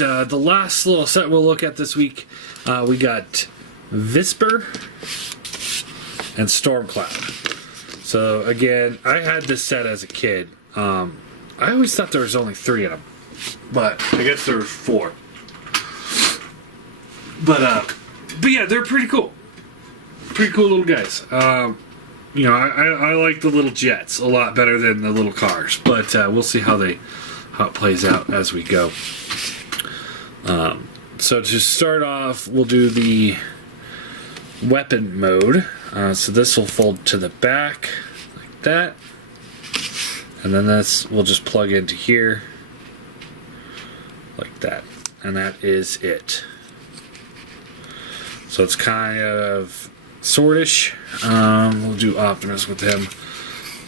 And the last little set we'll look at this week, we got Visper and Stormcloud. So again, I had this set as a kid. I always thought there was only 3 of them, but I guess there was 4. But yeah, they're pretty cool. Pretty cool little guys. You know, I like the little jets a lot better than the little cars, but we'll see how it plays out as we go. So to start off, we'll do the weapon mode. So this will fold to the back like that, and then this will just plug into here like that, and that is it. So it's kind of swordish. We'll do Optimus with him,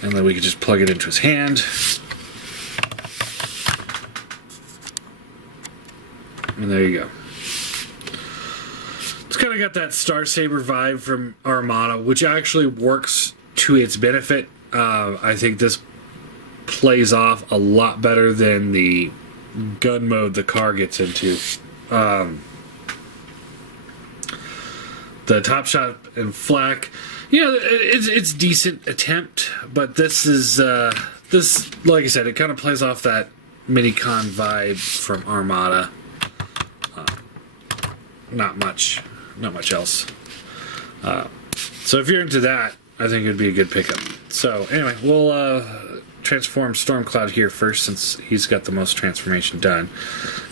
and then we can just plug it into his hand. And there you go. It's kind of got that Star Saber vibe from Armada, which actually works to its benefit. I think this plays off a lot better than the gun mode the car gets into. The Top Shot and Flak, you know, it's decent attempt, but this is this, like I said, it kind of plays off that Minicon vibe from Armada. Not much else. So if you're into that, I think it'd be a good pickup. So anyway, we'll transform Stormcloud here first, since he's got the most transformation done.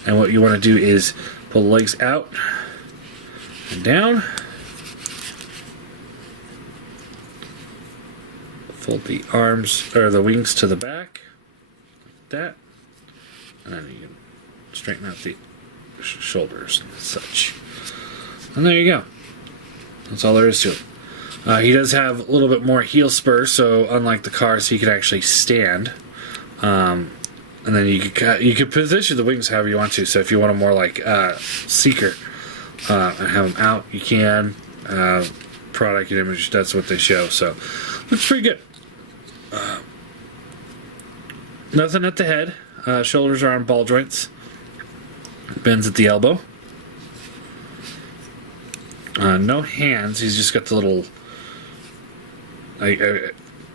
And what you want to do is pull the legs out and down. Fold the arms, or the wings, to the back, like that, and then you can straighten out the shoulders and such. And there you go. That's all there is to it. He does have a little bit more heel spur, so unlike the cars, he can actually stand. And then you could position the wings however you want to. So if you want them more like Seeker and have them out, you can. Product and image, that's what they show. So looks pretty good. Nothing at the head. Shoulders are on ball joints. Bends at the elbow. No hands. He's just got the little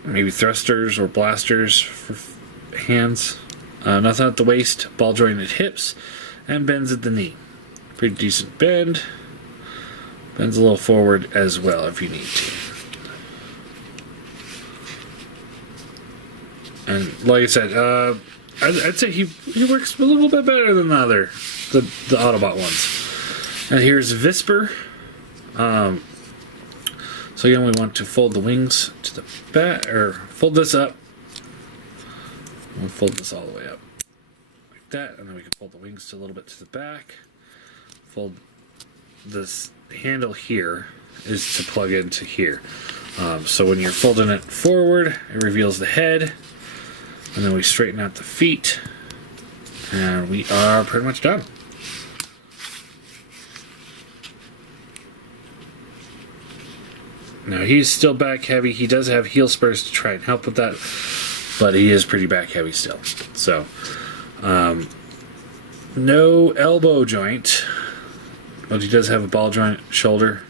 maybe thrusters or blasters for hands. Nothing at the waist. Ball jointed hips. And bends at the knee. Pretty decent bend. Bends a little forward as well if you need to. And like I said, I'd say he works a little bit better than the Autobot ones. And here's Visper. So again, we want to fold the wings to the back, or fold this up. We'll fold this all the way up like that, and then we can fold the wings a little bit to the back. Fold this handle here is to plug into here. So when you're folding it forward, it reveals the head. And then we straighten out the feet, and we are pretty much done. Now he's still back heavy. He does have heel spurs to try and help with that, but he is pretty back heavy still. So, no elbow joint, but he does have a ball joint shoulder,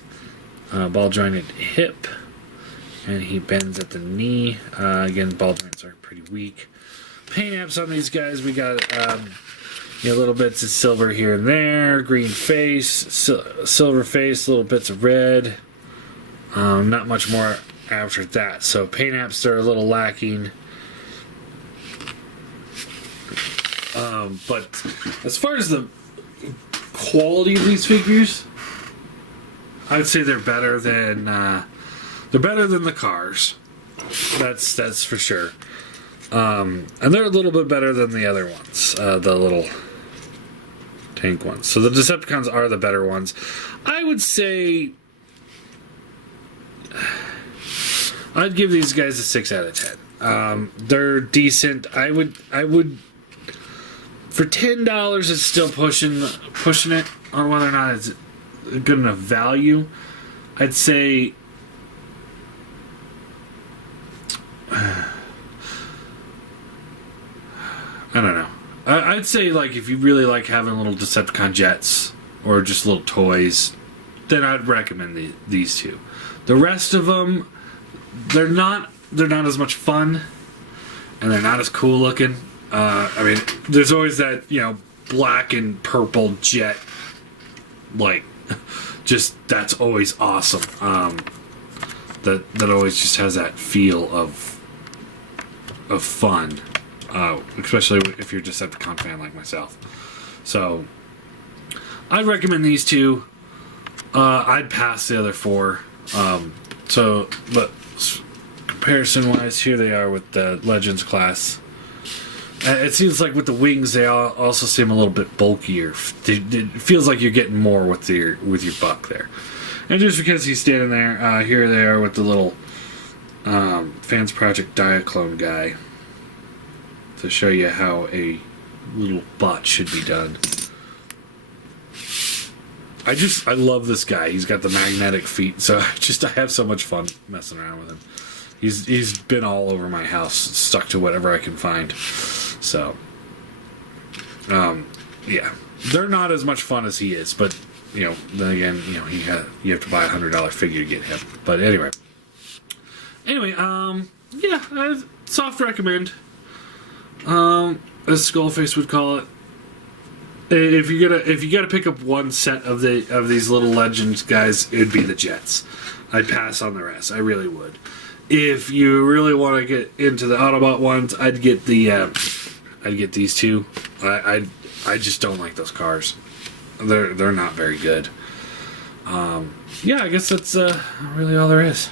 ball jointed hip, and he bends at the knee. Again, ball joints are pretty weak. Paint apps on these guys, we got little bits of silver here and there, green face, silver face, little bits of red. Not much more after that. So paint apps are a little lacking. But as far as the quality of these figures, I would say they're better than the cars. That's for sure. And they're a little bit better than the other ones, the little tank ones. So the Decepticons are the better ones. I would say I'd give these guys a 6 out of 10. They're decent. I would for $10, it's still pushing it on whether or not it's good enough value. I'd say I don't know. I'd say, like, if you really like having little Decepticon jets or just little toys, then I'd recommend these two. The rest of them, they're not as much fun, and they're not as cool looking. I mean, there's always that, black and purple jet, like, just, that's always awesome. That always just has that feel of fun, especially if you're a Decepticon fan like myself. So, I'd recommend these two. I'd pass the other four. But comparison-wise, here they are with the Legends class. It seems like with the wings, they also seem a little bit bulkier. It feels like you're getting more with your buck there. And just because he's standing there, here they are with the little Fans Project Diaclone guy to show you how a little bot should be done. I love this guy. He's got the magnetic feet, so I have so much fun messing around with him. He's been all over my house, stuck to whatever I can find. So, yeah, they're not as much fun as he is, but then again, you have to buy $100 figure to get him. But anyway, yeah, soft recommend. As Skullface would call it. If you gotta pick up one set of these little Legends guys, it'd be the Jets. I'd pass on the rest. I really would. If you really want to get into the Autobot ones, I'd get these two. I just don't like those cars. They're not very good. Yeah, I guess that's really all there is.